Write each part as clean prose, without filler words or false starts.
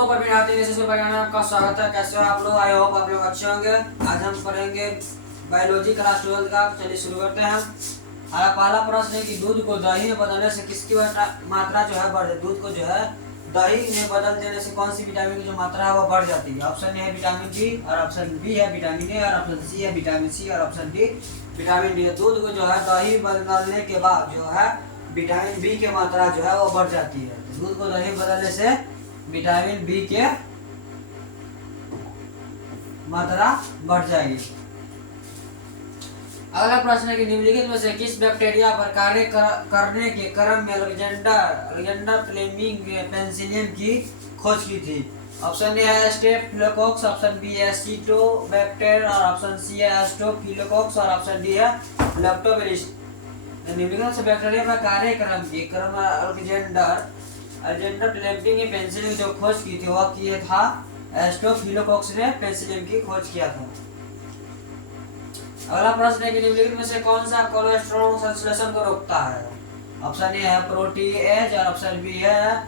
दोस्तों, परवीन हाथी में आपका स्वागत है। कैसे हो आप लोग? आई होप आप लोग अच्छे होंगे। आज हम पढ़ेंगे बायोलॉजी क्लास 12 का। चलिए शुरू करते हैं। हमारा पहला प्रश्न है कि दूध को दही में बदलने से किसकी मात्रा जो है बढ़ दूध को जो है दही में बदल देने से कौन सी विटामिन की जो मात्रा है वो बढ़ जाती है? ऑप्शन ए है विटामिन बी, और ऑप्शन बी है विटामिन ए, और ऑप्शन सी है विटामिन सी, और ऑप्शन डी विटामिन डी। दूध को जो है दही बदलने के बाद जो है विटामिन बी की मात्रा जो है वो बढ़ जाती है। दूध को दही बदलने से विटामिन बी के मात्रा बढ़ जाएगी। अगला प्रश्न है कि निम्नलिखित में से किस बैक्टीरिया पर कार्य करने के क्रम में अलेक्जेंडर फ्लेमिंग पेनिसिलिन की खोज की थी? ऑप्शन ए है स्टेफिलोकोकस, ऑप्शन बी है सिटोबैक्टर, और ऑप्शन सी है स्टेफिलोकोकस, और ऑप्शन डी है लैक्टोबैसिलस। निम्नलिखित से बैक्टीरिया पर कार्य के क्रम अलेक्जेंडर फ्लेमिंग ने पेनिसिलिन जो खोज की थी वह किया था स्टेफिलोकोकस ने पेनिसिलिन की खोज किया था। अगला प्रश्न है कि निम्नलिखित में से कौन सा कोलेस्ट्रॉल संश्लेषण को रोकता है? ऑप्शन ए है प्रोटीएज, और ऑप्शन बी है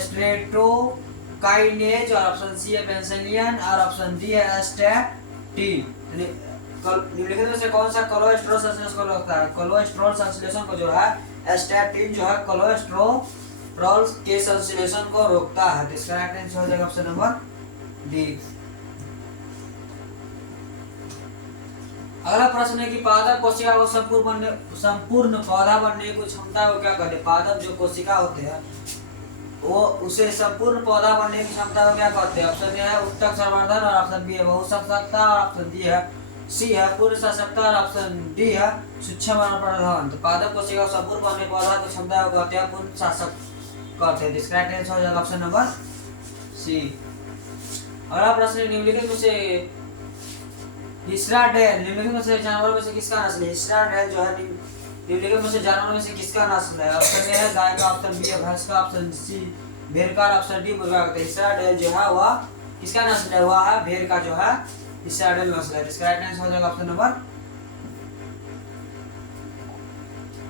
स्ट्रेप्टोकाइनेज, और ऑप्शन सी है पेनिसिलिन, और ऑप्शन डी है स्टैटिन। निम्नलिखित में से कौन सा कोलेस्ट्रॉल संश्लेषण को रोकता है? कोलेस्ट्रॉल संश्लेषण को जो है स्टैटिन जो है कोलेस्ट्रॉल के संश्लेषण को रोकता है। तो इसका राइट आंसर हो जाएगा ऑप्शन नंबर डी। अगला प्रश्न है कि पादप कोशिका को संपूर्ण पौधा बनने की क्षमता को क्या कहते हैं? पादप जो कोशिका होते हैं वो उसे संपूर्ण पौधा बनने की क्षमता को क्या कहते हैं? ऑप्शन ए है उत्तक संवर्धन, और ऑप्शन बी है बहुसंख्यकता, और ऑप्शन डी है सी है पूर्ण सशक्ता, और ऑप्शन डी है सूक्ष्म प्रवर्धन। तो पादप कोशिका को संपूर्ण बनने पौधा की क्षमता को कहते हैं पूर्ण शासक कहते हैं। इसका राइट आंसर हो जाएगा ऑप्शन नंबर सी। अगला प्रश्न निम्नलिखित में से हिस्ट्राडेल निम्नलिखित में से जानवरों में से किसका नस्ल है? हिस्ट्राडेल जो है निम्नलिखित में से जानवरों में से किसका नस्ल है? ऑप्शन ए है गाय का, ऑप्शन बी है भैंस का, ऑप्शन सी भेड़ का, ऑप्शन डी मुर्गा का। हिस्ट्राडेल जो है वह किसका नस्ल है? वह है भेड़ का जो है हिस्ट्राडेल नस्ल है। इसका राइट आंसर हो जाएगा ऑप्शन नंबर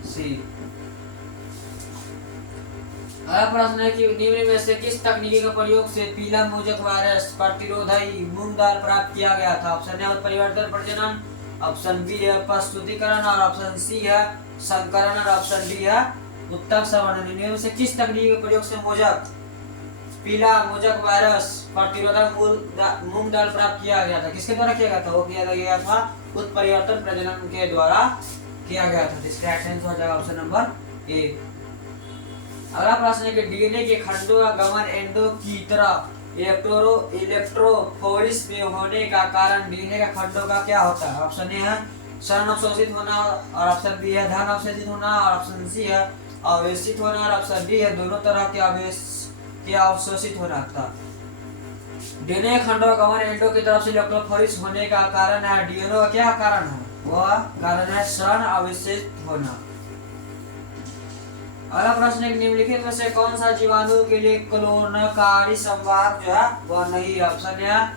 सी। अगला प्रश्न है कि निम्न में से किस तकनीकी के प्रयोग से पीला मोजक वायरस प्रतिरोधी मूंग दाल प्राप्त किया गया था? ऑप्शन ए उत्परिवर्तन प्रजनन, ऑप्शन बी है प्रस्तुतिकरण, और ऑप्शन सी है संकरण, और ऑप्शन डी है उत्तक संवर्धन। इनमें से किस तकनीक के प्रयोग से पीला मोजक वायरस प्रतिरोधक मूंग दाल प्राप्त किया गया था? किसके द्वारा किया गया था? वो किया गया था उत्परिवर्तन प्रजनन के द्वारा किया गया था। इसका आंसर हो जाएगा ऑप्शन नंबर ए। अगला प्रश्न है कि डीएनए के खंडों का गमन एंडो की तरह इलेक्ट्रोफोरेसिस में होने का कारण डीएनए का खंडों का क्या होता है? ऑप्शन ए है शरण अवशोषित होना, और ऑप्शन बी है धन अवशोषित होना, और ऑप्शन सी है आवेशित होना, और ऑप्शन डी है दोनों तरह के अवशोषित होना था। डीएनए खंडों का गमन एंडो की तरफ से इलेक्ट्रोफोरेसिस होने का कारण है डीएनए का क्या कारण है? वह कारण है शरण अवशोषित होना। अगला प्रश्न है निम्नलिखित में से कौन सा जीवाणु के लिए कलोनकारी संवाहक जो है वह नहीं है? ऑप्शन ए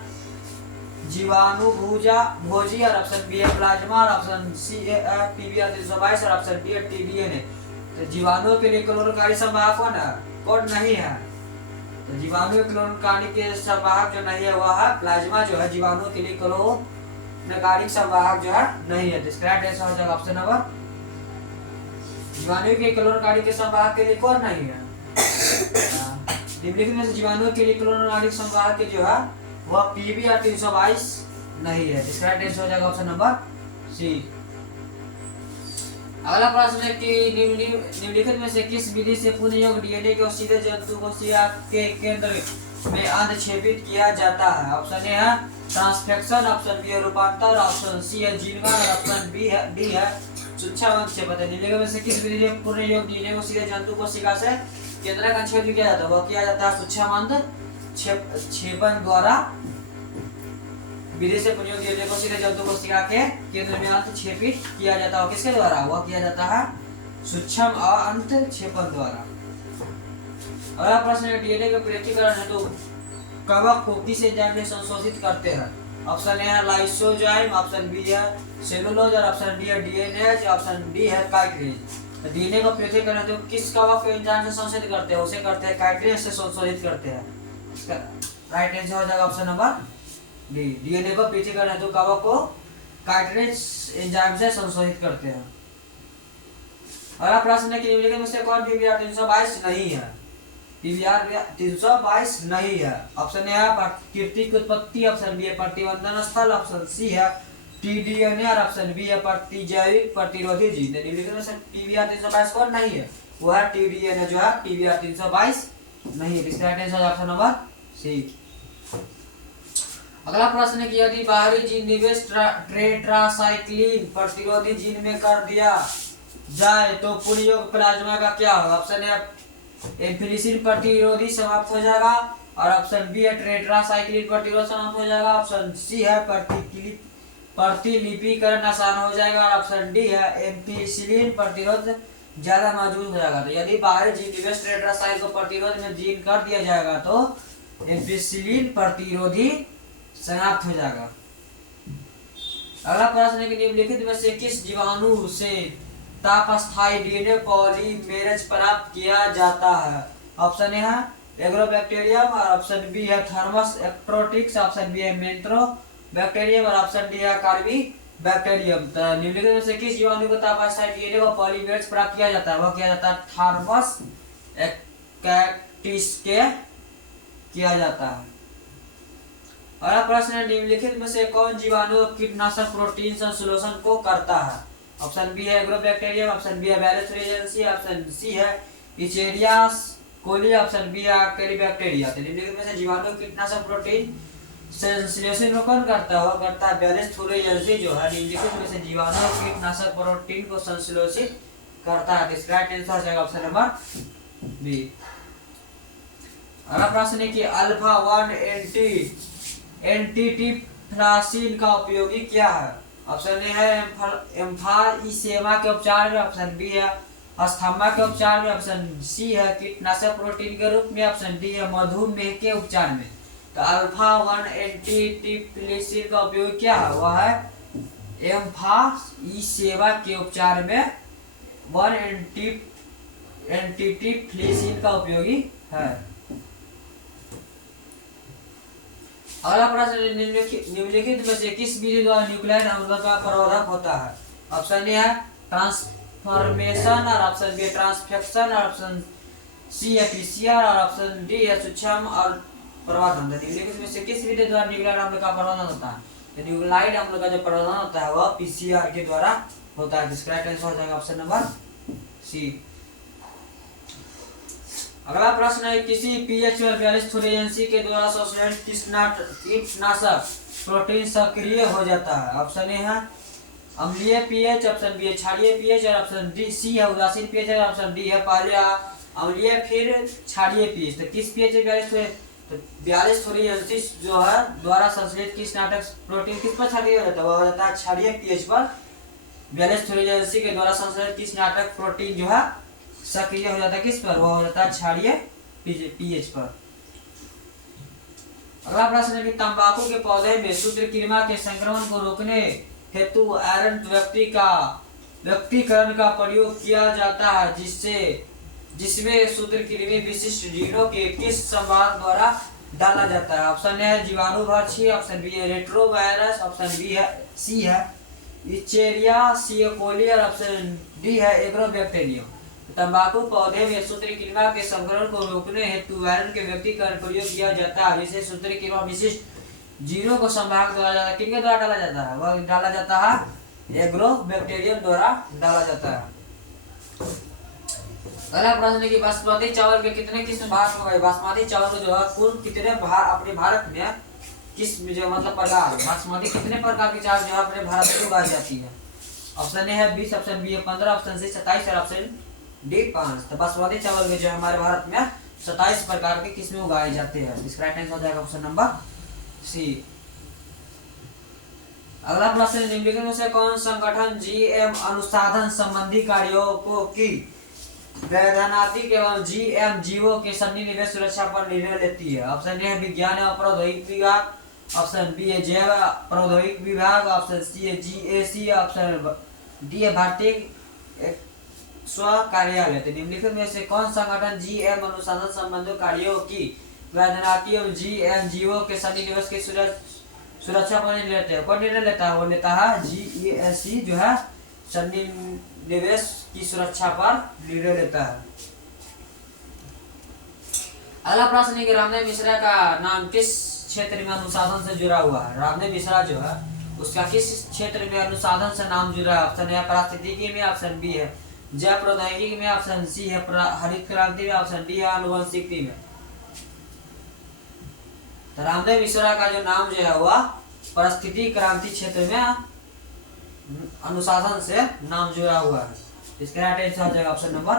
जीवाणु भोजी, और ऑप्शन बी है प्लाज्मा, और ऑप्शन सी है पीबीआर 322, और ऑप्शन डी है टीडीएनए। तो जीवाणु के लिए कलोनकारी संवाहक कौन नहीं है? तो जीवाणु के कलोनकारी के संवाहक जो नहीं है वह है प्लाज्मा जो है जीवाणु के लिए कलोनकारी संवाहक जो है नहीं है। इसका राइट आंसर हो जाएगा ऑप्शन नंबर जीवाणु के कलोनकारी के संवाहक के लिए कौन नहीं है? निम्नलिखित में से जीवाणु के लिए कलोनकारी संवाहक के जो है वह पीबीआर 322 नहीं है। इसका राइट आंसर हो जाएगा ऑप्शन नंबर सी। अगला प्रश्न है कि निम्नलिखित में से किस विधि से पुनर्योग डीएनए को सीधे जंतु कोशिका के केंद्र में अंतःक्षेपित किया जाता है? ऑप्शन ए है ट्रांसफेक्शन, ऑप्शन बी है रूपांतर, ऑप्शन सी है जीनगण, और ऑप्शन डी है सूक्ष्म अंतःक्षेपण। निम्नलिखित में से किस विधि से पुनर्योग डीएनए को सीधे जंतु कोशिका से केंद्र का अंतःक्षेपण किया जाता है? वह किया जाता है सूक्ष्म अंतःक्षेपण द्वारा। विधि से पुनर्योग डीएनए को सीधे जंतु कोशिका के केंद्र में अंतःक्षेपित किया जाता है। किसके द्वारा? वह किया जाता है सूक्ष्म अंतःक्षेपण द्वारा। अगला प्रश्न है डीएनए के पृथक्करण हेतु कवक को किस एंजाइम में संशोधित करते हैं? ऑप्शन ए है लाइसोजाइम, ऑप्शन बी है सेलुलोज, और ऑप्शन डी है डीएनएज, ऑप्शन डी है काइनेज। डीएनए को पृथक्करण तो किस कवक को एंजाइम से संशोधित करते हैं, उसे करते हैं काइटिनेज से संशोधित करते हैं। इसका राइट आंसर हो जाएगा ऑप्शन नंबर डी। डीएनए को पृथक्करण तो कवक को काइटिनेज एंजाइम से संशोधित करते हैं। अगला प्रश्न है कि निम्नलिखित में से कौन पीवीआर 322 नहीं है? पीवीआर 322 नहीं है। ऑप्शन ए है प्राकृतिक उत्पत्ति, ऑप्शन बी है प्रतिबंधन स्थल, ऑप्शन सी है टीडीएनए और ऑप्शन बी है प्रतिजैविक प्रतिरोधी जीन। निम्नलिखित में से पीवीआर 322 कौन नहीं है? वो है टीडीएनए जो है पीवीआर 322 नहीं है। इसका राइट आंसर है ऑप्शन नंबर सी। अगला प्रश्न है कि यदि बाहरी जीन निवेश टेट्रासाइक्लिन प्रतिरोधी जीन में कर दिया जाए तो पूर्ण योग प्लाज्मा का क्या होगा? ऑप्शन ए एम्फिलिसिन प्रतिरोधी समाप्त हो जाएगा और ऑप्शन बी है टेट्रासाइक्लिन प्रतिरोध समाप्त हो जाएगा, ऑप्शन सी है प्रतिलिपिकरण आसान हो जाएगा और ऑप्शन डी है एम्फिसिलिन प्रतिरोध ज्यादा मजबूत हो जाएगा। तो यदि बाहरी जीन निवेश टेट्रासाइक्लिन को प्रतिरोध में जीन कर दिया जाएगा तो एम्फिसिलिन प्रतिरोधी समाप्त हो जाएगा। अगला प्रश्न है कि निम्नलिखित में से किस जीवाणु से तापस्थायी डीएनए पॉलीमेरेज प्राप्त किया जाता है? ऑप्शन ए है एग्रोबैक्टीरियम और ऑप्शन बी है थर्मस एक्ट्रोटिक्स, ऑप्शन बी है मेंट्रोबैक्टीरियम और ऑप्शन डी है कार्बोबैक्टीरियम। तो निम्नलिखित में से किस जीवाणु को तापस्थायी डीएनए को पॉलीमेरेज प्राप्त किया जाता है? वह किया जाता है थर्मस एक्ट्रोटिक्स के किया जाता है। अगला प्रश्न है निम्नलिखित में से कौन जीवाणु कीटनाशक प्रोटीन संश्लेषण को करता है? ऑप्शन बी है एग्रोबैक्टीरियम, ऑप्शन बी है बैलेस्टोरेजेंसी, ऑप्शन सी है इचेरिया कोली, ऑप्शन बी है कैरिबैक्टीरिया। तो निम्नलिखित में से जीवाणु कीटनाशक प्रोटीन संश्लेषण को कौन करता है? वह करता है बैलेस्टोरेजेंसी जो है निम्नलिखित में से जीवाणु कीटनाशक प्रोटीन को संश्लेषित करता है। इसका राइट आंसर हो जाएगा ऑप्शन नंबर बी। अगला प्रश्न है कि अल्फा 1 एंटीटिफ्लासिन का उपयोगी क्या है? ऑप्शन ए है एम्फाइसेमा के उपचार में, ऑप्शन बी है अस्थमा के उपचार में, ऑप्शन सी है कीटनाशक प्रोटीन के रूप में, ऑप्शन डी है मधुमेह के उपचार में। तो अल्फा 1 एंटीटिफ्लासिन का उपयोग क्या है? वह है एम्फाइसेमा के उपचार में 1 एंटीटिफ्लासिन का उपयोगी है। अगला प्रश्न निम्नलिखित में से किस विधि द्वारा न्यूक्लियस अम्ल का प्रवर्धक होता है? ऑप्शन ए है ट्रांसफॉर्मेशन और ऑप्शन बी है ट्रांसफेक्शन और ऑप्शन सी है पीसीआर और ऑप्शन डी है सूक्ष्म और प्रवर्धन। निम्नलिखित में से किस विधि द्वारा न्यूक्लियस अम्ल का प्रवर्धन होता है? तो न्यूक्लियस अम्ल का जो प्रवर्धन होता है वह पीसीआर के द्वारा होता है। जिसका राइट आंसर हो जाएगा ऑप्शन नंबर सी। अगला प्रश्न है किसी पीएच और बैलेस्टोरेजेंसी के द्वारा संश्लेषित कीटनाशक प्रोटीन सक्रिय हो जाता है? ऑप्शन ए है अम्लीय पीएच, ऑप्शन बी है क्षारीय पीएच और ऑप्शन डी सी है उदासीन पीएच और ऑप्शन डी है पहले अम्लीय फिर क्षारीय पीएच। तो किस पीएच तो बैलेस्टोरेजेंसी जो है द्वारा संश्लेषित कीटनाशक प्रोटीन किस पर सक्रिय हो जाता है? वह हो जाता है क्षारीय पीएच पर। बैलेस्टोरेजेंसी के द्वारा संश्लेषित कीटनाशक प्रोटीन जो है सक्रिय हो जाता है किस पर? वह हो जाता है क्षारीय पीएच पर। अगला प्रश्न है कि तंबाकू के पौधे में सूत्रकृमियों के संक्रमण को रोकने हेतु आयरन व्यक्तिकरण का प्रयोग किया जाता है जिसमें सूत्रकृमि विशिष्ट जीनों के किस संवाहक द्वारा डाला जाता है? ऑप्शन ए है जीवाणुभक्षी, ऑप्शन बी है रेट्रोवायरस, ऑप्शन बी है सी है इचेरिया कोली और ऑप्शन डी है एग्रोबैक्टीरियम। तंबाकू पौधे में सूत्रकृमियों के संक्रमण को रोकने हेतु आयरन के व्यक्तिकरण प्रयोग किया जाता है जिसे सूत्रकृमियों विशिष्ट जीनों को संवाहक द्वारा किनके द्वारा डाला जाता है? वह डाला जाता है एग्रोबैक्टीरियम द्वारा डाला जाता है। अगला प्रश्न है कि बासमती चावल के कितने किस्म भारत में? बासमती चावल जो है कुल कितने अपने भारत में किस्म जो मतलब प्रकार बासमती कितने प्रकार की चावल जो है अपने भारत में उगाई जाती है? ऑप्शन ए है 20, ऑप्शन बी है 15, ऑप्शन सी 27 और ऑप्शन डी 5। तो बासमती चावल में जो है हमारे भारत में 27 प्रकार के किस्में उगाए जाते हैं। इसका राइट आंसर हो जाएगा ऑप्शन नंबर सी। अगला प्रश्न निम्नलिखित में से कौन संगठन जीएम अनुसंधान संबंधी कार्यों को की वैधानिक एवं जीएम जीवों के सन्निवेश सुरक्षा पर निर्णय लेती है? ऑप्शन ए है विज्ञान एवं प्रौद्योगिकी विभाग, ऑप्शन बी है जैव प्रौद्योगिकी विभाग, ऑप्शन सी है जीएसी, ऑप्शन डी है भारतीय स्व कार्यालय। तो निम्नलिखित में से कौन संगठन जीएम अनुसंधान संबंधित कार्यों की वैधनिक एवं जीएमजीओ के सन्निवेश की सुरक्षा पर निर्णय लेते हैं? कौन निर्णय लेता है? वो लेता है जीएससी जो है सन्निवेश की सुरक्षा पर निर्णय लेता है। अगला प्रश्न है कि रामदेव मिश्रा का नाम किस क्षेत्र में अनुसंधान से जुड़ा हुआ है? रामदेव मिश्रा जो है उसका किस क्षेत्र में अनुसंधान से नाम जुड़ा है? ऑप्शन है पारिस्थितिकी में, ऑप्शन बी है जैव प्रौद्योगिकी में, ऑप्शन सी है हरित क्रांति में, ऑप्शन डी है आनुवंशिकी में। तो रामदेव मिश्रा का जो नाम जो है वह पारिस्थितिकी क्रांति क्षेत्र में अनुसंधान से नाम जुड़ा हुआ है। इसका राइट आंसर हो जाएगा ऑप्शन नंबर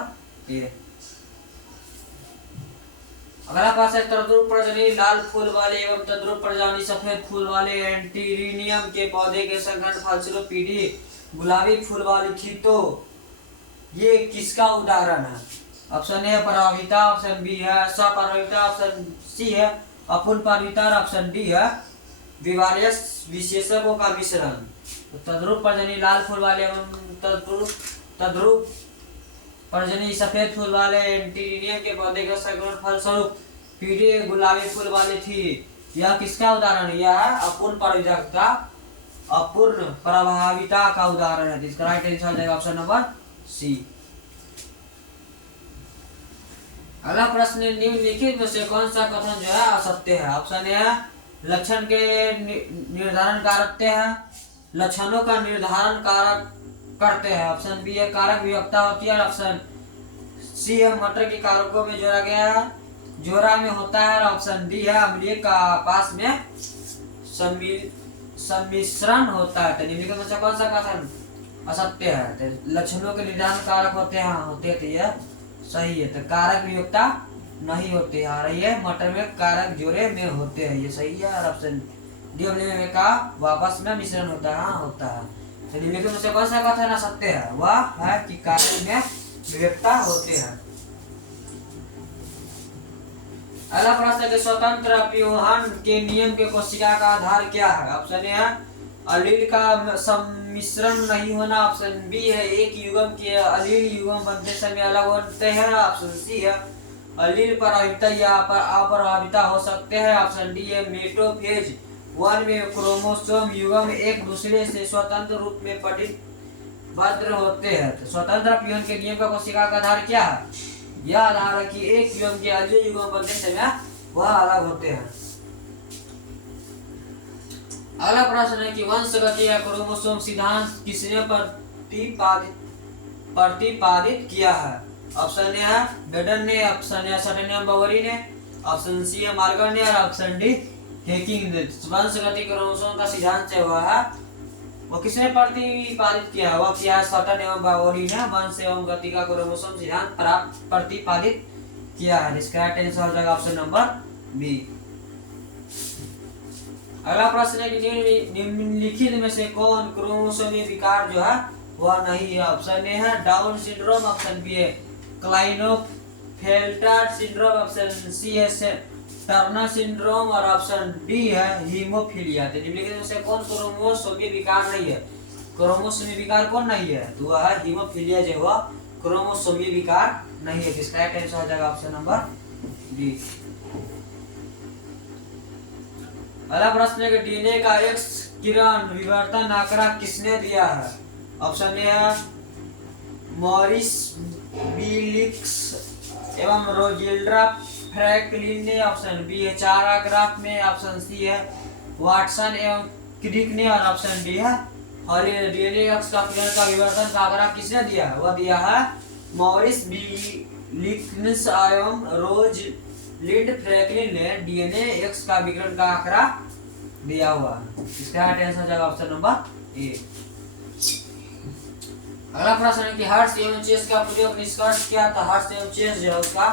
ए। अगला प्रश्न है तद्रुप प्रजननी लाल फूल वाले एवं तद्रुप प्रजननी सफेद फूल वाले एंटीरिनियम के पौधे के संकरण फलस्वरूप पीढ़ी गुलाबी फूल वाली थी, तो ये किसका उदाहरण है? ऑप्शन ए पराविता, ऑप्शन बी है सपराविता, ऑप्शन सी है अपूर्ण पराविता, ऑप्शन डी है विवारियस विशेषकों का मिश्रण। तो तद्रुप प्रजननी लाल फूल वाले एवं तद्रुप प्रजननी सफेद फूल वाले एंटीरिनियम के पौधे का संकरण फलस्वरूप पीढ़ी गुलाबी फूल वाली थी, यह किसका उदाहरण है? यह है अपूर्ण पराविता, अपूर्ण प्रभाविता का उदाहरण है। इसका राइट आंसर हो जाएगा ऑप्शन नंबर सी। अगला प्रश्न निम्नलिखित में से कौन सा कथन जो है असत्य है? ऑप्शन ए है लक्षण के निर्धारण कारक है, लक्षणों का निर्धारण कारक करते हैं, ऑप्शन बी है कारक विभक्ता होती है, ऑप्शन सी है मटर के कारकों में जोड़ा गया है जोड़ा में होता है, ऑप्शन डी है अम्लीय का आपस में सम्मिश्रण होता है। तो निम्नलिखित में से कौन सा कथन असत्य है? तो लक्षणों के निर्धारण कारक होते हैं, होते तो यह सही है। तो कारक विभक्ता नहीं होते आ रही है, मटर में कारक जोड़े में होते हैं, ये सही है। और ऑप्शन डी में का वापस में मिश्रण होता है, हाँ होता है। तो निम्नलिखित में से कौन सा कथन असत्य है? वह है कि कारक में विभक्ता होते हैं। अगला प्रश्न है स्वतंत्र अपव्यूहन के नियम के कोशिका का आधार क्या है? ऑप्शन ए है अलील का सम्मिश्रण नहीं होना, ऑप्शन बी है एक युग्म के अलील युग्म बनते समय अलग होते हैं, ऑप्शन सी है अलील प्रभाविता या अप्रभाविता हो सकते हैं, ऑप्शन डी है मेटोफेज 1 में क्रोमोसोम युग्म एक दूसरे से स्वतंत्र रूप में पठित होते हैं। तो स्वतंत्र अपव्यूहन के नियम का कोशिका का आधार क्या है? यह आधार है कि एक युग्म के अन्य युग्म बनते समय वह अलग होते हैं। अगला प्रश्न है कि वंशगति या क्रोमोसोम सिद्धांत किसने प्रतिपादित किया है? ऑप्शन ए है डडन ने, ऑप्शन ए सटनियम बवरी ने, ऑप्शन सी है मार्गर ने और ऑप्शन डी हेकिंग ने। वंशगति क्रोमोसोम का सिद्धांत है वह है वो किसने प्रतिपादित किया है? वह किया है सटन एवं बावरी ने वंश एवं गति का क्रोमोसोम सिद्धांत प्रतिपादित किया है। इसका राइट आंसर हो जाएगा ऑप्शन नंबर बी। अगला प्रश्न है कि निम्नलिखित में से कौन क्रोमोसोमी विकार जो है वह नहीं है? ऑप्शन ए है डाउन सिंड्रोम, ऑप्शन बी है क्लाइनोफेल्टर सिंड्रोम, ऑप्शन सी है टर्नर सिंड्रोम और ऑप्शन डी है हीमोफीलिया। तो निम्नलिखित में से कौन क्रोमोसोमी विकार नहीं है? क्रोमोसोमी विकार कौन नहीं है? तो वह है हीमोफीलिया जो वह क्रोमोसोमी विकार नहीं है। जिसका राइट आंसर हो जाएगा ऑप्शन नंबर डी। अगला प्रश्न है कि डीएनए का एक्स किरण विवर्तन आंकड़ा किसने दिया है? ऑप्शन ए है मॉरिस बिलिक्स एवं रोजिल्डा फ्रैंकलिन ने, ऑप्शन बी है चारा ग्राफ में, ऑप्शन सी है वाटसन एवं क्रिक ने और ऑप्शन डी है डीएनए एक्स का किरण का विवर्तन का आंकड़ा किसने दिया है? वह दिया है मॉरिस बिलिक्स एवं रोजलिंड फ्रैंकलिन ने डीएनए एक्स का विकिरण का आंकड़ा दिया हुआ है। इसका राइट आंसर हो जाएगा ऑप्शन नंबर ए। अगला प्रश्न है कि हर्ष एवं चेस का प्रयोग निष्कर्ष क्या था? हर्ष एवं चेस जो है उसका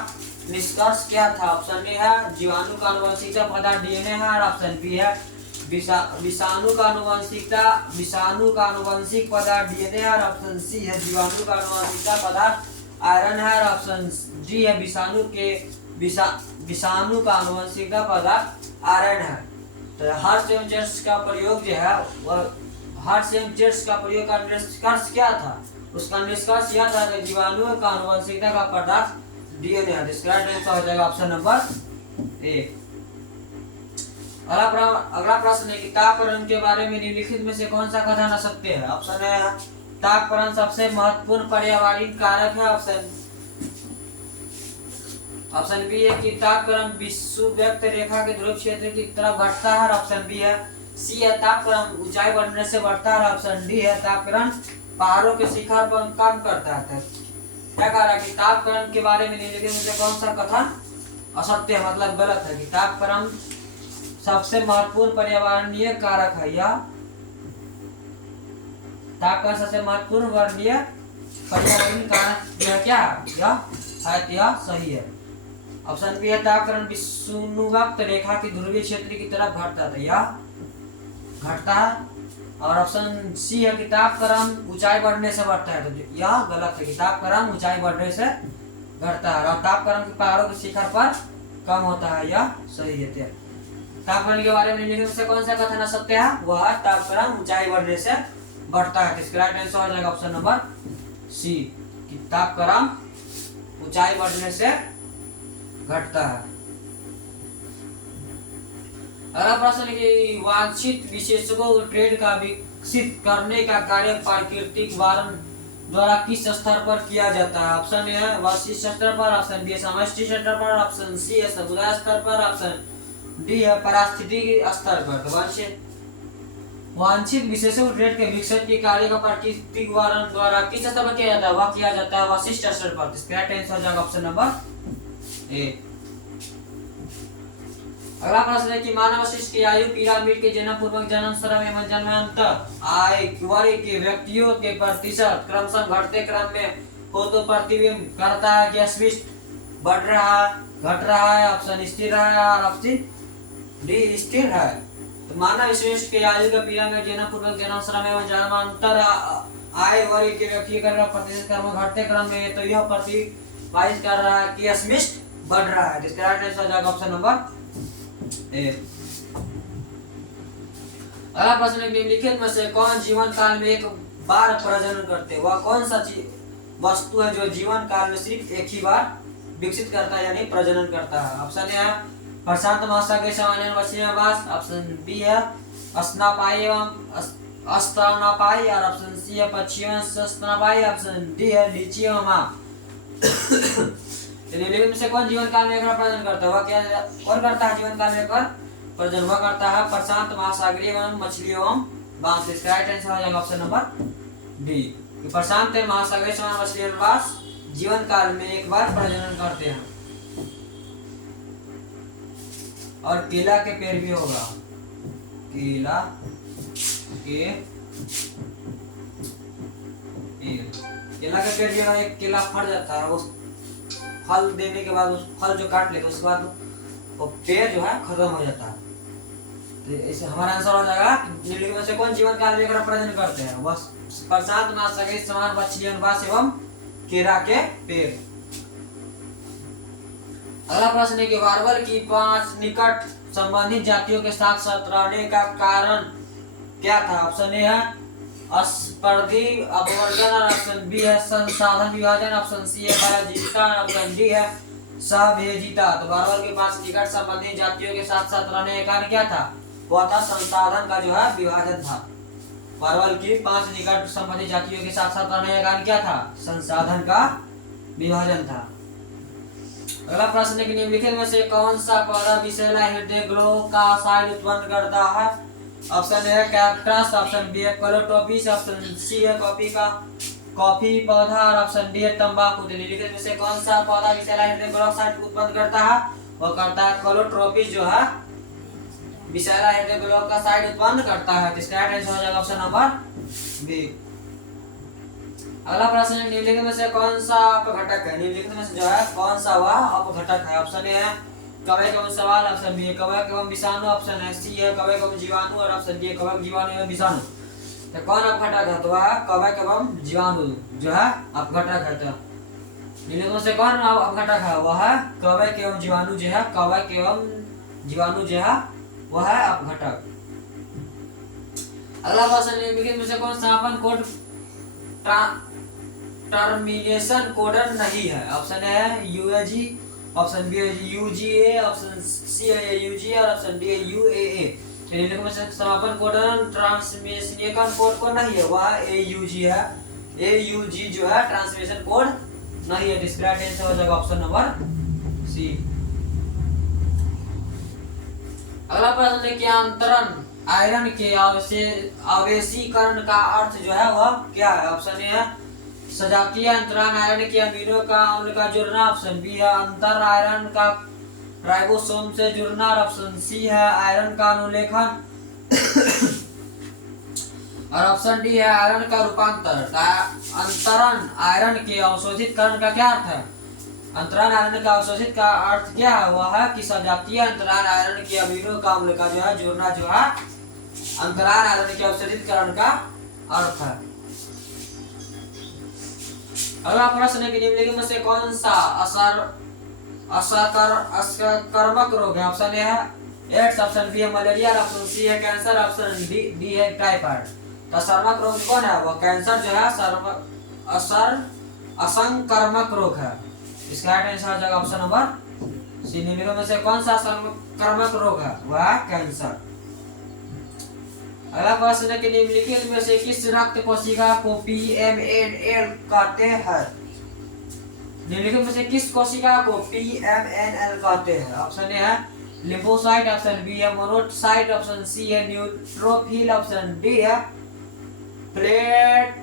निष्कर्ष क्या था? ऑप्शन ए है जीवाणु का आनुवंशिकता पदार्थ डीएनए है और ऑप्शन बी है विषाणु का आनुवंशिक पदार्थ डीएनए है और ऑप्शन सी है जीवाणु का आनुवंशिकता पदार्थ आयरन है और ऑप्शन डी है विषाणु का आनुवंशिकता पदार्थ आयरन है। तो हर्ष एवं चेस का प्रयोग जो है वह हर्ष एवं चेस का प्रयोग का निष्कर्ष क्या था? उसका निष्कर्ष यह था कि जीवाणु का आनुवंशिकता का पदार्थ डीएनए है। इसका राइट आंसर हो जाएगा ऑप्शन नंबर ए। अगला प्रश्न है कि तापक्रम के बारे में निम्नलिखित में से कौन सा कथन असत्य है। ऑप्शन है तापक्रम सबसे महत्वपूर्ण पर्यावरणीय कारक है। ऑप्शन बी है कि तापक्रम विषुववृत्त रेखा के ध्रुव क्षेत्र की तरफ घटता है। ऑप्शन बी है सी है तापक्रम ऊंचाई बढ़ने से बढ़ता है। ऑप्शन डी है तापक्रम पहाड़ों के शिखर पर कम करता है। क्या कह रहा है कि तापक्रम के बारे में निम्नलिखित में से कौन सा कथन असत्य है, मतलब गलत है कि तापक्रम सबसे महत्वपूर्ण पर्यावरणीय कारक है। या तापक्रम सबसे महत्वपूर्ण वर्णीय पर्यावरणीय कारक यह क्या है, यह सही है। ऑप्शन बी है तापक्रम विषुववृत्त रेखा की ध्रुवीय क्षेत्र की तरफ घटता है, यह घटता है। और ऑप्शन सी है कि तापक्रम ऊंचाई बढ़ने से बढ़ता है, तो यह गलत है कि तापक्रम ऊंचाई बढ़ने से घटता है। और तापक्रम के पहाड़ों के शिखर पर कम होता है, यह सही है। तापक्रम के बारे में निम्नलिखित में से कौन सा कथन सत्य है, वह तापक्रम ऊंचाई बढ़ने से बढ़ता है। इसका राइट आंसर हो जाएगा ऑप्शन नंबर सी कि तापक्रम ऊंचाई बढ़ने से घटता है। अगला प्रश्न है कि वांछित विशेषकों ट्रेड का विकसित करने का कार्य प्राकृतिक वारण द्वारा किस स्तर पर किया जाता है। ऑप्शन ए है वैश्विक स्तर पर। ऑप्शन बी है समष्टि स्तर पर। ऑप्शन सी है समुदाय स्तर पर। ऑप्शन डी है पारिस्थितिकी स्तर पर। वांछित विशेषों ट्रेड के विकसित के कार्य का प्राकृतिक वारण द्वारा किस स्तर पर किया जाता है, वह किया जाता है वैश्विक स्तर पर। इसका राइट आंसर हो जाएगा ऑप्शन नंबर ए। अगला प्रश्न है कि मानव मस्तिष्क की आयु पिरामिड के जन्म पूर्वक जन्म श्रम एवं जन्मांतर आय वर्ग के व्यक्तियों के प्रतिशत क्रमशः घटते क्रम में हो तो प्रतिबिंब करता है कि अस्पष्ट बढ़ रहा है, घट रहा है। ऑप्शन स्थिर है और ऑप्शन डी स्थिर है। तो मानव मस्तिष्क के आयु का पिरामिड जन्म पूर्वक जन्म श्रम एवं जन्मांतर आय वर्ग के व्यक्तियों का प्रतिशत क्रम घटते क्रम में, तो यह प्रतिपादित कर रहा है कि अस्पष्ट बढ़ रहा है। जिसका राइट आंसर हो जाएगा ऑप्शन नंबर ए। अगला प्रश्न है निम्नलिखित में से कौन जीवन काल में एक बार प्रजनन करते हैं, वह कौन सा वस्तु है जो जीवन काल में सिर्फ एक ही बार विकसित करता है यानी प्रजनन करता है। ऑप्शन ए है प्रशांत महासागर सामान्य मछलियों में वास। ऑप्शन बी है स्तनपायी एवं अस्तनपायी। और ऑप्शन सी है पक्षी एवं स्तनपायी। ऑप्शन डी है लीची एवं आम। निम्नलिखित में से कौन जीवन काल में एक बार प्रजनन करता है, वह क्या कौन करता है जीवन काल में एक बार प्रजनन, वह करता है प्रशांत महासागरीय एवं मछलियों एवं बांस। इसका राइट आंसर हो जाएगा ऑप्शन नंबर डी। प्रशांत महासागरीय एवं मछलियों एवं बांस जीवन काल में एक बार प्रजनन करते हैं। और केला के पेड़ भी होगा, केला के पेड़ भी होगा। एक केला फट जाता है, उस फल देने के बाद उस फल जो काट लेते उसके बाद वो पेड़ जो है खत्म हो जाता है। तो इसे हमारा आंसर हो जाएगा निम्नलिखित में से कौन जीवन काल में एक बार प्रजनन करते हैं, वह प्रशांत महासागरीय समान मछलियों बांस एवं केला के पेड़। अगला प्रश्न है कि वार्वल की 5 निकट संबंधित जातियों के साथ शतराने का कारण क्या था। ऑप्शन ए है अस्पर्धी अपवर्गन। ऑप्शन बी है संसाधन विभाजन। ऑप्शन सी है पराजिता। ऑप्शन डी है सहभेजिता। तो वार्वल के 5 निकट संबंधित जातियों के साथ शतराने का कारण क्या था, वह था संसाधन का जो है विभाजन था। वार्वल की 5 निकट संबंधित जातियों के साथ शतराने का कारण क्या था, संसाधन का विभाजन था। अगला प्रश्न है कि निम्नलिखित में से कौन सा पौधा विषैला हृदय ग्लोव का साइड उत्पन्न करता है। ऑप्शन ए है कैक्टस। ऑप्शन बी है कोलोटोपिस। ऑप्शन सी है कॉफी पौधा। और ऑप्शन डी है तंबाकू। निम्नलिखित में से कौन सा पौधा विषैला हृदय ग्लोव साइड उत्पन्न करता है, वह करता है कोलोट्रोपिस जो है विषैला हृदय ग्लोव का साइड उत्पन्न करता है। इसका राइट आंसर हो जाएगा ऑप्शन नंबर बी। अगला प्रश्न है निम्नलिखित में से कौन सा अपघटक है। निम्नलिखित में से जो है कौन सा वह अपघटक है। ऑप्शन ए है कवक एवं सवाल। ऑप्शन बी है कवक एवं विषाणु। ऑप्शन है सी है कवक एवं जीवाणु। और ऑप्शन डी है कवक जीवाणु एवं विषाणु। तो कौन अपघटक है, तो वह कवक एवं जीवाणु जो है अपघटक है। तो निम्नलिखित में से कौन अपघटक है, वह है कवक एवं जीवाणु जो है, कवक एवं जीवाणु जो है वह है अपघटक। अगला प्रश्न निम्नलिखित में से कौन सा अपन कोड टर्मिनेशन कोडन नहीं है। ऑप्शन ए है यूएजी, ऑप्शन बी है यूजीए, ऑप्शन सी है यूजी और ऑप्शन डी है यूएए। इनमें से समापन कोडन ट्रांसमिशन कोड को नहीं है, वह एयूजी है। एयूजी जो है ट्रांसमिशन कोड नहीं है। डिस्क्राइब आंसर हो जाएगा ऑप्शन नंबर सी। अगला प्रश्न है कि अंतरण आयरन के आवेशीकरण का अर्थ जो है वह क्या है। ऑप्शन ए है सजातीय अंतरान आयरन के अमीनो का अम्ल का जुड़ना, ऑप्शन बी है अंतर आयरन का राइबोसोम से जुड़ना, और ऑप्शन सी है आयरन का अनुलेखन और ऑप्शन डी है आयरन का रूपांतर। अंतरण आयरन के अवशोषित करण का क्या अर्थ है। अंतरान आयरन का अवशोषित का अर्थ क्या है, वह है कि सजातीय अंतरान आयरन के अमीनो का अम्ल का जो है जुड़ना जो है अंतरान आयरन के अवशोषित करण का अर्थ है। अगला प्रश्न है कि निम्नलिखित में से कौन सा असंक्रामक रोग है। ऑप्शन ए है एड्स, ऑप्शन बी है मलेरिया, ऑप्शन सी है कैंसर, ऑप्शन डी है टाइफाइड। तो असंक्रामक रोग कौन है, वह कैंसर जो है असंक्रामक रोग है। इसका राइट आंसर हो जाएगा ऑप्शन नंबर सी। निम्नलिखित में से कौन सा संक्रामक रोग है, वह कैंसर। अगला प्रश्न है कि निम्नलिखित में से किस रक्त कोशिका को पीएमएनएल कहते हैं। निम्नलिखित में से किस कोशिका को पीएमएनएल कहते हैं। ऑप्शन ए है लिम्फोसाइट, ऑप्शन बी है मोनोसाइट, ऑप्शन सी है न्यूट्रोफिल, ऑप्शन डी है प्लेटस।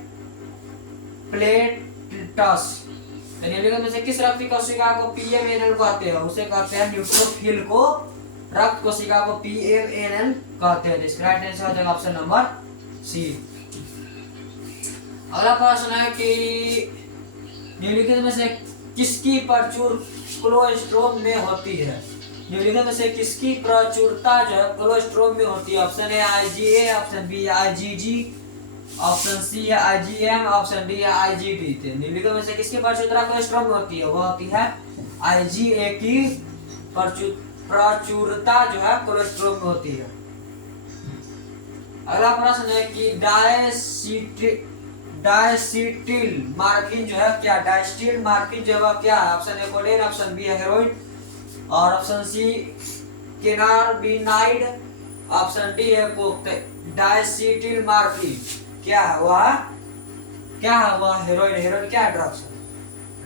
निम्नलिखित में से किस रक्त कोशिका को पीएमएनएल कहते हैं, उसे कहते हैं न्यूट्रोफिल को रक्त कोशिका को पीएमएनएल कहते हैं। इसका राइट आंसर हो जाएगा ऑप्शन नंबर सी। अगला प्रश्न है कि निम्नलिखित में से किसकी प्रचुर कोलेस्ट्रॉल में होती है। निम्नलिखित में से किसकी प्रचुरता जो है कोलेस्ट्रॉल में होती है। Option A IgA, option B IgG, option C है आईजीएम, ऑप्शन डी है आईजीडी। निम्नलिखित में से किसकी प्रचुरता कोलेस्ट्रॉल में होती है, वह होती है आईजीए की प्रचुरता जो है कोलेस्ट्रॉल में होती है। अगला प्रश्न है कि डायसिटिल मार्फिन जो है क्या, डायसिटिल मार्फिन जो है क्या है। Option A codeine, option B है हेरोइन, और option C cannabinoid, option D है कोक। डायसिटिल मार्फिन क्या है, वह हेरोइन। हेरोइन क्या है, ड्रग्स।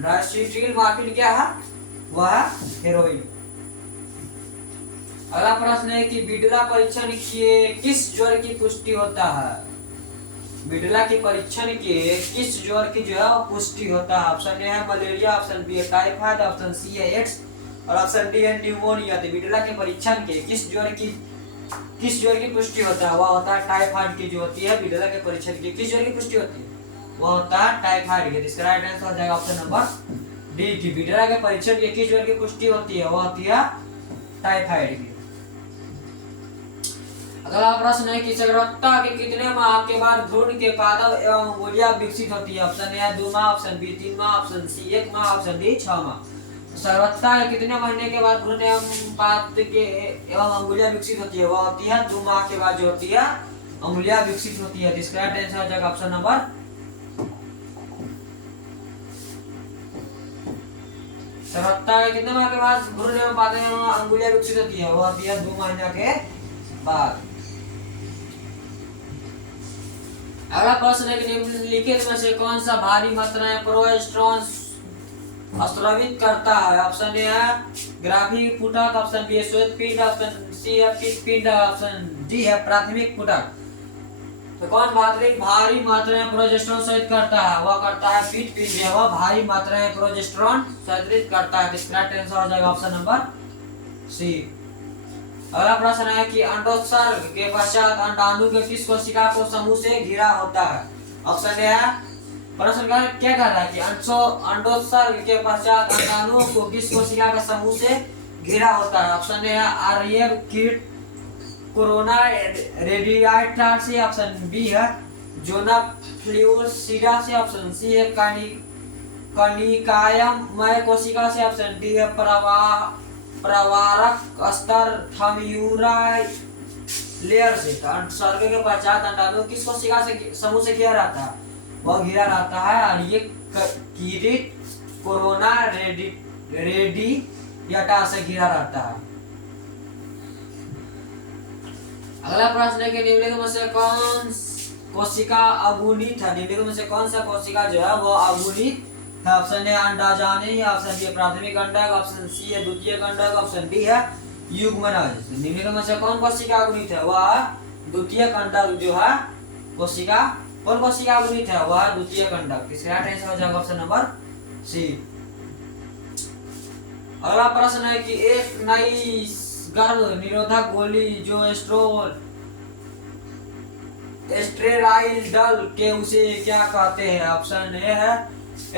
डायसिटिल मार्फिन क्या है, वह हेरोइन। अगला प्रश्न है कि बिडला परीक्षण के किस ज्वर की पुष्टि होता है। बिडला के परीक्षण के किस ज्वर की जो है पुष्टि होता है। ऑप्शन ए है मलेरिया, ऑप्शन बी है टाइफाइड, ऑप्शन सी है एड्स, और ऑप्शन डी है न्यूमोनिया। तो बिडला के परीक्षण के किस ज्वर की पुष्टि होता है, वह होता है टाइफाइड की जो होती है। बिडला के परीक्षण की किस ज्वर की पुष्टि होती है, वह होता है टाइफाइड की। इसका राइट आंसर हो जाएगा ऑप्शन नंबर डी की। बिडला के परीक्षण के किस ज्वर की पुष्टि होती है, वह होती है टाइफाइड की। अगला प्रश्न है कि सगर्भता के कितने माह के बाद भ्रूण के पादप एवं अंगुलियां विकसित होती है। ऑप्शन ए 2 माह, ऑप्शन बी 3 माह, ऑप्शन सी 1 माह, ऑप्शन डी 6 माह। सगर्भता के कितने महीने के बाद भ्रूण एवं पादप के एवं अंगुलियां विकसित होती है, वह होती है 2 माह के बाद जो होती है अंगुलियां विकसित होती है। इसका राइट आंसर हो जाएगा ऑप्शन नंबर सगर्भता के कितने माह के बाद भ्रूण एवं पादप एवं अंगुलियां विकसित होती है, वह होती है 2 महीने के बाद। अगला प्रश्न है कि निम्नलिखित में से कौन सा भारी मात्रा में प्रोजेस्टेरोन स्रावित करता है। ऑप्शन ए है ग्राफिक पुटक, ऑप्शन बी है श्वेत पिंड, ऑप्शन सी है पित्त पिंड, ऑप्शन डी है प्राथमिक पुटक। तो कौन भारी मात्रा में प्रोजेस्टेरोन स्रावित करता है, वह करता है पित्त पिंड, वह भारी मात्रा में प्रोजेस्टेरोन स्रावित करता है। इसका राइट आंसर हो जाएगा ऑप्शन नंबर सी। अगला प्रश्न है कि अंडोत्सर्ग के पश्चात अंडाणु के किस कोशिका को समूह से घिरा होता है। ऑप्शन ए है प्रश्न क्या कर रहा है कि अंडोत्सर्ग के पश्चात अंडाणु को किस कोशिका का समूह से घिरा होता है। ऑप्शन ए है आर्य कीट कोरोना रेडिएटा से, ऑप्शन बी है जोना फ्लूसिडा से, ऑप्शन सी है कनिकायमय कोशिका से, ऑप्शन डी है प्रवारक स्तर थम्यूराई लेयर से। अंडोत्सर्ग के पश्चात अंडाणु किस कोशिका से समूह से घिरा रहता है, वह घिरा रहता है और ये कीट कोरोना रेडिएटा से घिरा रहता है। अगला प्रश्न है कि निम्नलिखित में से कौन कोशिका अगुणित है? निम्नलिखित में से कौन सा कोशिका जो है वो अगुणित है? ऑप्शन ए अंडाजानी, ऑप्शन बी प्राथमिक अंडक, ऑप्शन सी है द्वितीयक अंडक, ऑप्शन डी है युग्मनज। निम्नलिखित में से कौन कोशिका अगुणित है? वह द्वितीयक अंडक जो है कोशिका, कौन कोशिका अगुणित है? वह द्वितीयक अंडक। इसका आंसर हो जाएगा ऑप्शन नंबर सी। अगला प्रश्न है कि एक नई गर्भ निरोधक गोली जो स्टेरॉइडल के उसे क्या कहते हैं? ऑप्शन ए है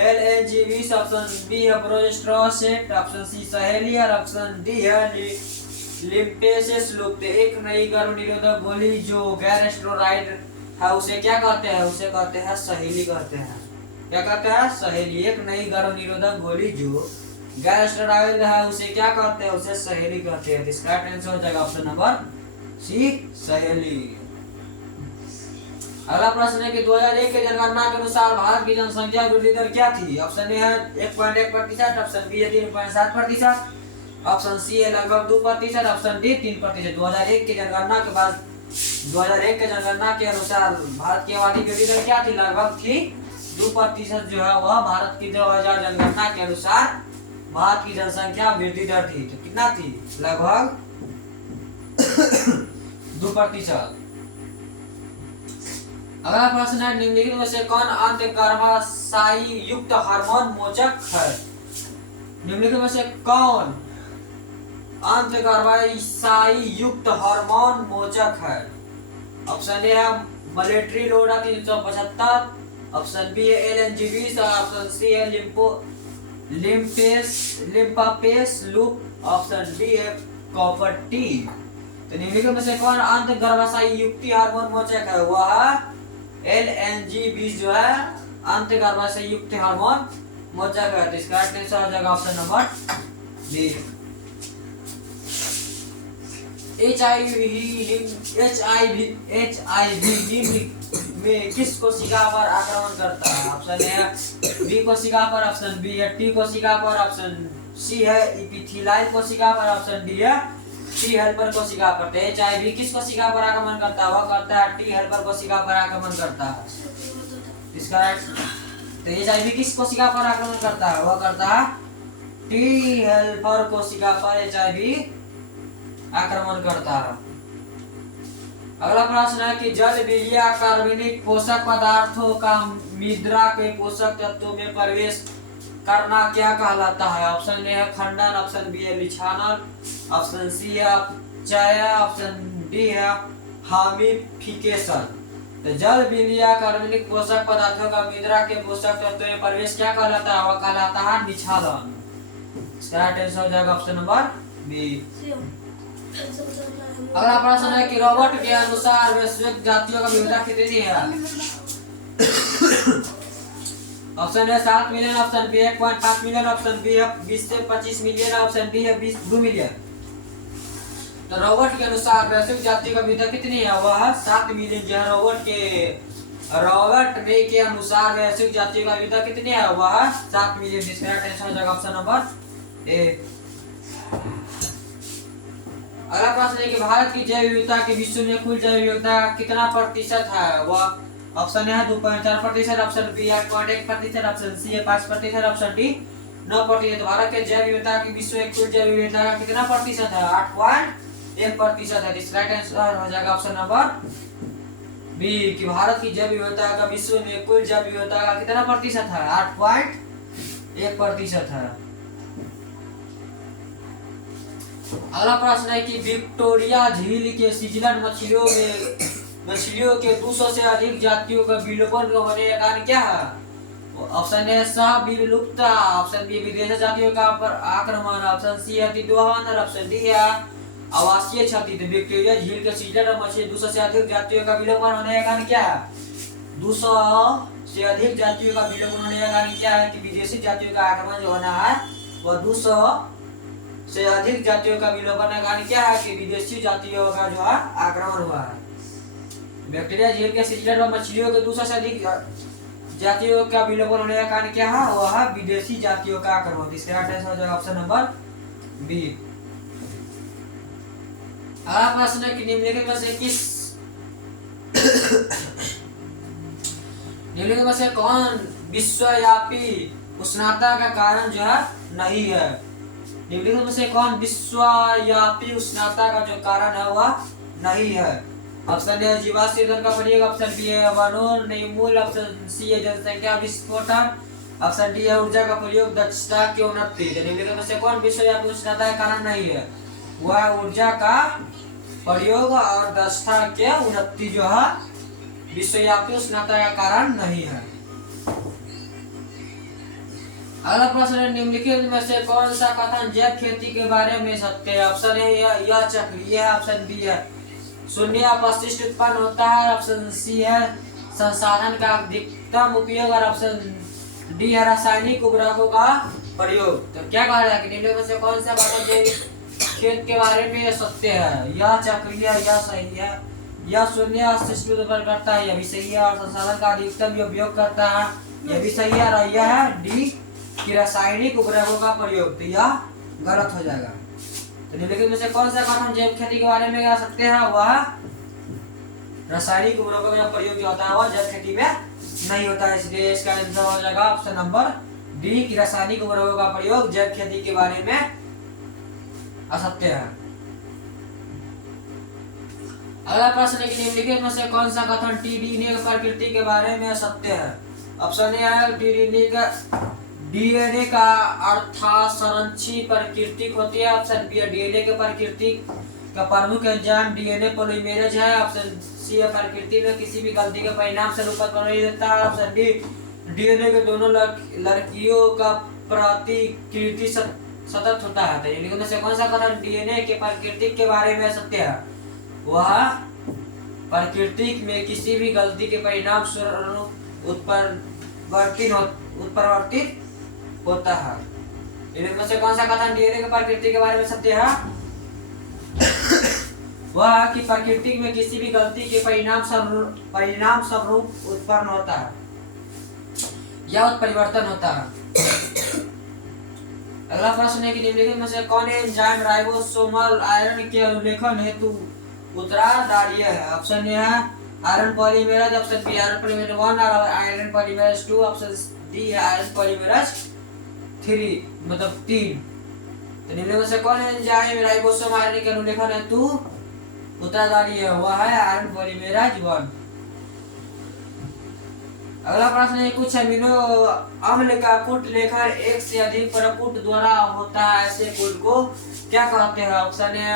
LNG-20, ऑप्शन बी है प्रोजेस्टेरोन, ऑप्शन सी सहेली और ऑप्शन डी है लिम्फेसिस लुप्त। एक नई गर्भ निरोधक गोली जो गैर स्टेरॉइड है उसे क्या कहते हैं? उसे कहते हैं सहेली कहते हैं। क्या कहते हैं? सहेली। एक नई गर्भ निरोधक गोली जो गैर स्टेरॉइड है उसे क्या कहते हैं? उसे सहेली कहते हैं। इसका आंसर हो जाएगा ऑप्शन नंबर सी सहेली। अगला प्रश्न है कि 2001 के जनगणना के अनुसार भारत की जनसंख्या वृद्धि दर क्या थी? ऑप्शन ए है 1.1%, ऑप्शन बी है 3.7%, ऑप्शन सी है लगभग 2%, ऑप्शन डी 3%। 2001 के जनगणना के बाद 2001 के जनगणना के अनुसार भारत की आबादी वृद्धि दर क्या थी? लगभग थी 2% जो है वह भारत की 2000 जनगणना के अनुसार भारत की जनसंख्या वृद्धि दर थी। तो कितना थी? लगभग 2%। अगला प्रश्न है निम्नलिखित में से कौन अंतर्गर्भाशयी युक्त हार्मोन मोचक है? निम्नलिखित में से कौन अंतर्गर्भाशयी युक्त हार्मोन मोचक है? ऑप्शन ए है मलेट्रिलोडा 375, ऑप्शन बी है LNG-20, ऑप्शन सी है लिम्फापेस लूप, ऑप्शन डी है कॉपर टी। तो निम्नलिखित में से कौन अंतर्गर्भाशयी युक्त हार्मोन मोचक है? वह LNG-20 जो है अंतर्गर्भाशयी युक्त हार्मोन मोचक है। तो इसका आंसर हो जाएगा ऑप्शन नंबर डी। HIV में किस कोशिका पर आक्रमण करता है? ऑप्शन ए है बी कोशिका पर, ऑप्शन बी है टी कोशिका पर, ऑप्शन सी है इपिथेलियल कोशिका पर, ऑप्शन डी है टी हेल्पर कोशिका पर। तो HIV किस कोशिका पर आक्रमण करता है? वह करता है टी हेल्पर कोशिका पर आक्रमण करता है। इसका तो HIV किस कोशिका पर आक्रमण करता है? वह करता है टी हेल्पर कोशिका पर HIV आक्रमण करता है। अगला प्रश्न है कि जल विलीय कार्बनिक पोषक पदार्थों का मृदा के पोषक तत्वों में प्रवेश करना क्या कहलाता है? ऑप्शन ए है खंडन, ऑप्शन बी है लिछानन, ऑप्शन सी है अपचय, ऑप्शन डी है हामिफिकेशन। तो जल विलीय कार्बनिक पोषक पदार्थों का मृदा के पोषक तत्वों में प्रवेश क्या कहलाता है? वह कहलाता है निछालन। इसका आंसर हो जाएगा ऑप्शन नंबर बी। अगला प्रश्न है कि रॉबर्ट के अनुसार वैश्विक जातियों का विविधता कितनी है? Option A 7 million, option B 1.5 million, option B है 20 से 25 मिलियन, ऑप्शन डी है 2 मिलियन। तो रॉबर्ट के अनुसार वैश्विक जातियों का विविधता कितनी है? वह 7 मिलियन जो है रॉबर्ट में के अनुसार वैश्विक जातियों का विविधता कितनी है? वह 7 मिलियन। इसका आंसर हो जाएगा ऑप्शन नंबर ए। अगला प्रश्न है कि भारत की जैव विविधता के विश्व में कुल जैव विविधता कितना प्रतिशत है? वह ऑप्शन है 2.4%, ऑप्शन बी 8.1%, ऑप्शन सी है 5%, ऑप्शन डी 9%। भारत के जैव विविधता की विश्व में कुल जैव विविधता का कितना प्रतिशत है? 8.1% है। इसका आंसर हो जाएगा ऑप्शन नंबर बी कि भारत की जैव विविधता का विश्व में कुल जैव विविधता का कितना प्रतिशत है? 8.1% है। अगला प्रश्न है कि विक्टोरिया झील के सीजनल मछलियों के 200 से अधिक जातियों का विलोपन होने का कारण क्या है? ऑप्शन ए सह विलुप्तता, ऑप्शन बी विदेशी जातियों का आक्रमण, ऑप्शन सी अतिदोहन और ऑप्शन डी है आवासीय क्षति। तो विक्टोरिया झील के सीजनल मछली 200 से अधिक जातियों का विलोपन होने का कारण क्या है? 200 से अधिक जातियों का विलोपन होने का कारण क्या है? कि विदेशी जातियों का आक्रमण जो होना है वह 200 से अधिक जातियों का विलोपन का कारण क्या है? कि विदेशी जातियों का जो है आक्रमण हुआ है। विक्टोरिया झील के सीजनल मछलियों के 200 से अधिक जातियों का विलोपन होने का कारण क्या है? वह विदेशी जातियों का आक्रमण। इसका राइट आंसर हो जाएगा ऑप्शन नंबर बी। अगला प्रश्न है कि निम्नलिखित में से निम्नलिखित में से कौन विश्वव्यापी उष्णता का कारण जो है नहीं है? निम्नलिखित में से कौन विश्वव्यापी उष्णता का जो कारण है वह नहीं है? ऑप्शन ए जीवाश्म ईंधन का प्रयोग, ऑप्शन बी है वनोन्मूलन, ऑप्शन सी है जनसंख्या विस्फोटन, ऑप्शन डी है ऊर्जा का प्रयोग दक्षता की उन्नति। निम्नलिखित में से कौन विश्वव्यापी उष्णता का कारण नहीं है? वह ऊर्जा का प्रयोग और दक्षता के उन्नति जो है विश्वव्यापी उष्णता का कारण नहीं है। अगला प्रश्न है निम्नलिखित में से कौन सा कथन जैव खेती के बारे में सत्य है? ऑप्शन ए यह चक्रीय है, ऑप्शन बी है शून्य अपशिष्ट उत्पन्न होता है, ऑप्शन सी है संसाधन का अधिकतम उपयोग, और ऑप्शन डी है रासायनिक उर्वरकों का प्रयोग। तो क्या कहा है कि निम्नलिखित में से कौन सा कथन जैविक खेत के बारे में सत्य है? यह चक्रीय, यह सही है, यह शून्य अपशिष्ट उत्पन्न करता है, यह भी सही है, और संसाधन का अधिकतम उपयोग करता है, यह भी सही है, और यह है डी कि रासायनिक उर्वरकों का प्रयोग। तो यह गलत हो जाएगा। तो निम्नलिखित में से कौन सा कथन जैव खेती के बारे में कह सकते हैं? वह रासायनिक उर्वरकों का प्रयोग जो होता है वह जैव खेती में नहीं होता है, इसलिए इसका आंसर हो जाएगा ऑप्शन नंबर डी कि रासायनिक उर्वरकों का प्रयोग जैव खेती के बारे में असत्य है। अगला प्रश्न है कि निम्नलिखित में से कौन सा कथन डीएनए प्रकृति के बारे में सत्य है? ऑप्शन ए है डीएनए का अर्थासंरक्षी प्रकृति होती है, ऑप्शन बी है डीएनए के प्रकृति का प्रमुख एंजाइम डीएनए पॉलीमरेज है, ऑप्शन सी है प्रकृति में किसी भी गलती के परिणाम से उत्पन्न नहीं होता है, ऑप्शन डी डीएनए के दोनों लड़कियों का प्रतिकृति सतत होता है। तो इनमें से कौन सा कथन डीएनए के प्रकृति के बारे में सत्य है? वह प्रकृति में किसी भी गलती के परिणाम स्वरूप उत्परिवर्तित होता है। इनमें से कौन सा कथन डीएनए के प्रकृति के बारे में सत्य है? वह कि प्रकृति में किसी भी गलती के परिणाम स्वरूप उत्पन्न होता है या उत्परिवर्तन होता है। अगला प्रश्न है कि निम्नलिखित में से कौन एंजाइम राइबोसोमल आयरन के उल्लेखन हेतु उत्तरदायी है? ऑप्शन ए है iron polymerase, option B iron polymerase 1 और आयरन पॉलीमरेज 2, ऑप्शन डी है आयरन पॉलीमरेज 3 मतलब 3। तो निम्नलिखित में से कौन एंजाइम राइबोसोम आयरन के उल्लेखन हेतु उत्तरदायी है? वह है आयरन पॉलीमरेज 1। अगला प्रश्न है कुछ अमीनो अम्ल का कूट लेखन एक से अधिक प्रकूट द्वारा होता है, ऐसे कूट को क्या कहते हैं? ऑप्शन ए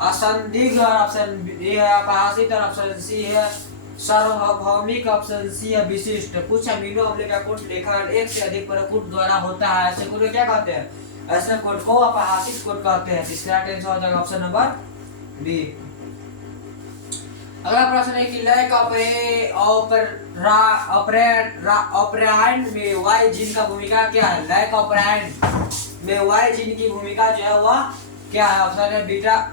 असंदिग्ध, ऑप्शन बी है अपहासित, और ऑप्शन सी है सार्वभौमिक, ऑप्शन सी है विशिष्ट। कुछ अमीनो अम्ल का कूट लेखन एक से अधिक प्रकूट द्वारा होता है, ऐसे कूट को क्या कहते हैं? ऐसे कूट को अपहासित कूट कहते हैं। इसका आंसर हो जाएगा ऑप्शन नंबर बी। अगला प्रश्न है कि लैक ऑपरेंड में वाई जीन का भूमिका क्या है? लैक ऑपरेंड में वाई जीन की भूमिका जो है वह क्या है? ऑप्शन है beta,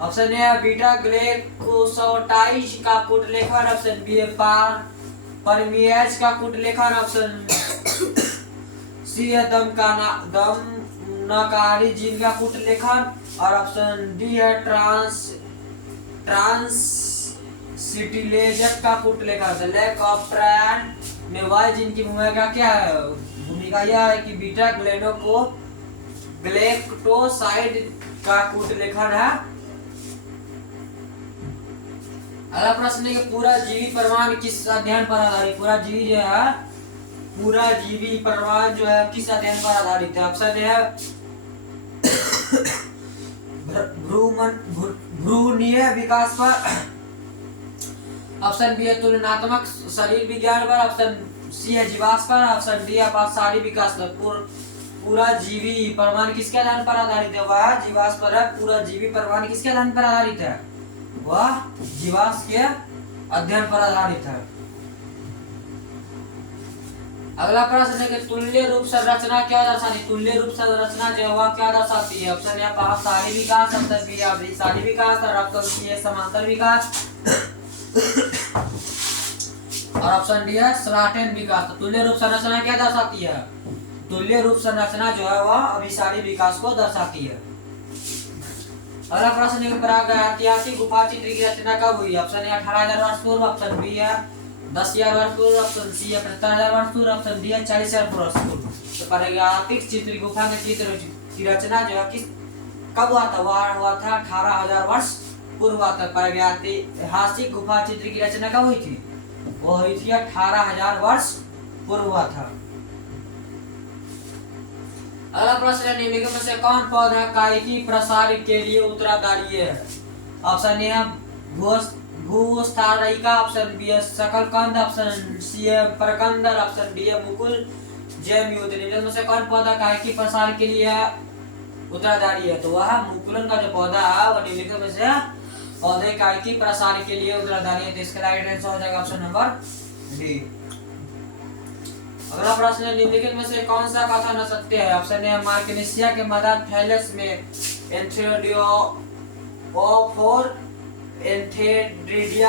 option A beta glucoside का कूट लेखन, ऑप्शन बी है परमिएज का कूट लेखन, ऑप्शन सी है दमनकारी जीन का कूट लेखन, और ऑप्शन डी है ट्रांससिटिलेज का कूट लेखन। लैक ऑपरेंड में वाई जीन की भूमिका क्या है? भूमिका यह है कि बीटा ग्लैक्टोसाइड का कूट लेखन है। अगला प्रश्न है कि पूरा जीवी परमाणु किस अध्ययन पर आधारित? पूरा जीवी परमाणु जो है किस अध्ययन पर आधारित है? ऑप्शन है भ्रूणीय विकास पर, ऑप्शन बी है तुलनात्मक शरीर विज्ञान पर, ऑप्शन सी है जीवाश्म पर, ऑप्शन डी है शारीरिक विकास पर। पूरा जीवी परमाणु किसके आधार पर आधारित है? वह जीवाश्म पर है। पूरा जीवी परमाणु किसके आधार पर आधारित है? वह जीवाश्म के अध्ययन पर आधारित है। अगला प्रश्न है कि तुल्य रूप संरचना क्या दर्शाती? तुल्य रूप संरचना जो है क्या दर्शाती है? ऑप्शन ए शारीरिक विकास, ऑप्शन बी है शारीरिक विकास, और ऑप्शन सी है समांतर विकास, और ऑप्शन डी है स्लाटेन विकास। तो तुल्य रूप संरचना क्या दर्शाती है? तुल्य रूप संरचना जो है वह अभिसारी विकास को दर्शाती है। अगला प्रश्न ऐतिहासिक गुफा चित्र की रचना कब हुई? ऑप्शन ए 18,000 वर्ष पूर्व, ऑप्शन बी है 10,000 वर्ष पूर्व, ऑप्शन सी है 75,000 वर्ष पूर्व, ऑप्शन डी है 40,000 वर्ष पूर्व। तो प्रागैतिहासिक चित्र गुफा के चित्र की रचना जो है कब हुआ था? वह हुआ था 18,000 वर्ष पूर्व हुआ था। प्रागैतिहासिक गुफा चित्र की रचना कब हुई थी? वो हुई थी 18,000 वर्ष पूर्व हुआ था। अगला प्रश्न है निम्नलिखित में से कौन पौधा कायिकी प्रसार के लिए उत्तरदायी है? ऑप्शन ए है भूस्थायिका, ऑप्शन बी है शकलकंद, ऑप्शन सी है परकंदर, ऑप्शन डी है मुकुल जैमयुत। निम्नलिखित में से कौन पौधा कायिकी प्रसार के लिए उत्तरदायी है? तो वह मुकुलन का जो पौधा है वह निम्नलिखित में से पौधे कायिकी प्रसार के लिए उत्तरदायी है। तो इसका राइट आंसर हो जाएगा ऑप्शन नंबर डी। अगला प्रश्न है निम्नलिखित में से कौन सा कथन सत्य है? ऑप्शन ए मार्कनेसिया के मदर थैलस में एंथेरिडिया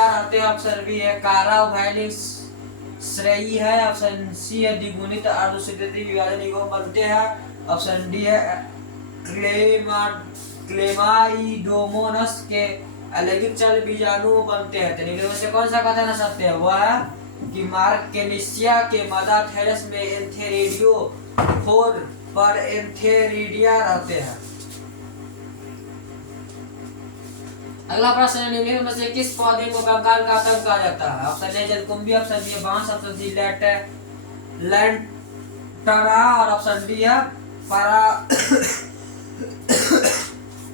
रहते हैं, ऑप्शन बी है काराओवैलिस श्रेयी है, ऑप्शन सी है द्विगुणित अर्धसंतति विभाजन युग्म बनते हैं, ऑप्शन डी है क्लेमाइडोमोनस के अलैंगिक चल बीजाणु बनते हैं। तो निम्नलिखित में से कौन सा कथन सत्य है? वह है कि मार्कनेसिया के मदर थैलस में एंथेरिडियो फोर पर एंथेरिडिया रहते हैं। अगला प्रश्न है निम्नलिखित में से किस पौधे को कंकाल का आतंक कहा जाता है? ऑप्शन ए जलकुंभी, ऑप्शन बी बांस, ऑप्शन सी लैंटरा और ऑप्शन डी है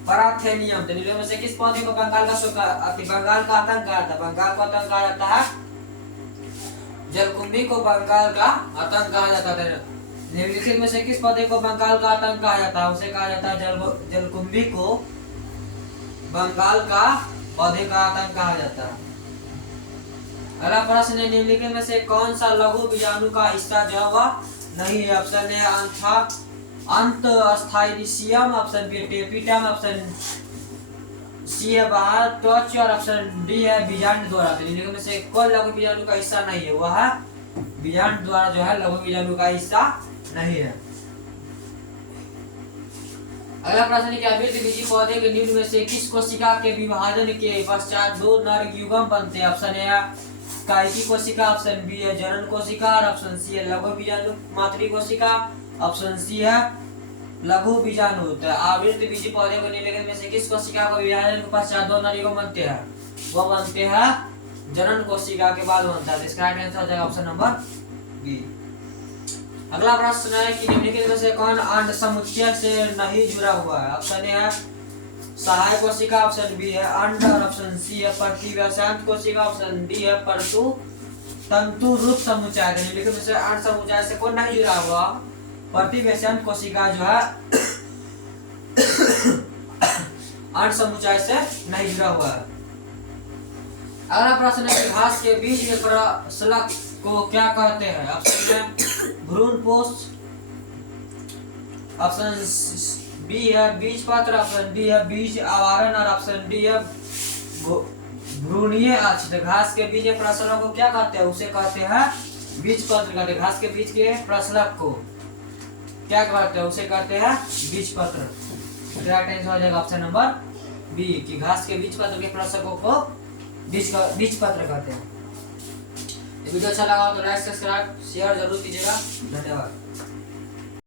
पैराथेनियम। तो निम्नलिखित में से किस पौधे को बंगाल का आतंक कहा जाता है? बंगाल को आतंक कहा जाता है जलकुंभी को बंगाल का आतंक कहा जाता है। निम्नलिखित में से किस पौधे को बंगाल का आतंक कहा जाता है? उसे कहा जाता है जलकुंभी को बंगाल का पौधे का आतंक कहा जाता है। अगला प्रश्न है निम्नलिखित में से कौन सा लघु बीजाणु का हिस्सा जो वह नहीं है? ऑप्शन ए अंतस्थायिसियम, option B tapetum, option C है बाहर त्वच और ऑप्शन डी है बीजांड द्वारा। तो निम्नलिखित में से कौन लघु बीजाणु का हिस्सा नहीं है? वह बीजांड द्वारा जो है लघु बीजाणु का हिस्सा नहीं है। अगला प्रश्न है कि आवृतबीजी पौधे के निम्न में से किस कोशिका के विभाजन के पश्चात दो नर युग्म बनते हैं? ऑप्शन ए कायिकी कोशिका, ऑप्शन बी है जनन कोशिका और ऑप्शन सी है लघु बीजाणु मातृ कोशिका, ऑप्शन सी है लघु बीजाणु। तो आवृतबीजी पौधे को निम्नलिखित में से किस कोशिका को विभाजन के पश्चात दो नर युग्म बनते हैं? वो बनते हैं जनन कोशिका के बाद बनता है। इसका राइट आंसर हो जाएगा ऑप्शन नंबर बी। अगला प्रश्न है कि निम्नलिखित में से कौन अंड समुच्चय से नहीं जुड़ा हुआ है? ऑप्शन ए है सहायक कोशिका, ऑप्शन बी है अंड और ऑप्शन सी है प्रतिव्यासांत कोशिका, ऑप्शन डी है परतु तंतु रूप समुच्चय। निम्नलिखित में से अंड समुच्चय से कौन नहीं जुड़ा हुआ? प्रतिव्यासांत कोशिका जो है अंड समुच्चय से नहीं जुड़ा हुआ है। अगला प्रश्न है कि घास के बीज के प्रसलक को क्या कहते हैं? ऑप्शन ए भ्रूणपोष, ऑप्शन बी है बीज पत्र, ऑप्शन डी है बीज आवरण और ऑप्शन डी है भ्रूणीय अक्ष। घास के बीज के प्रसलक को क्या कहते हैं? उसे कहते हैं बीज पत्र कहते हैं। घास के बीज के प्रसलक को क्या कहते हैं? उसे कहते हैं बीज पत्र। राइट आंसर हो जाएगा ऑप्शन नंबर बी कि घास के बीज पत्र के प्रसलकों को बीज पत्र कहते हैं। वीडियो अच्छा लगा हो तो लाइक सब्सक्राइब शेयर जरूर कीजिएगा। धन्यवाद।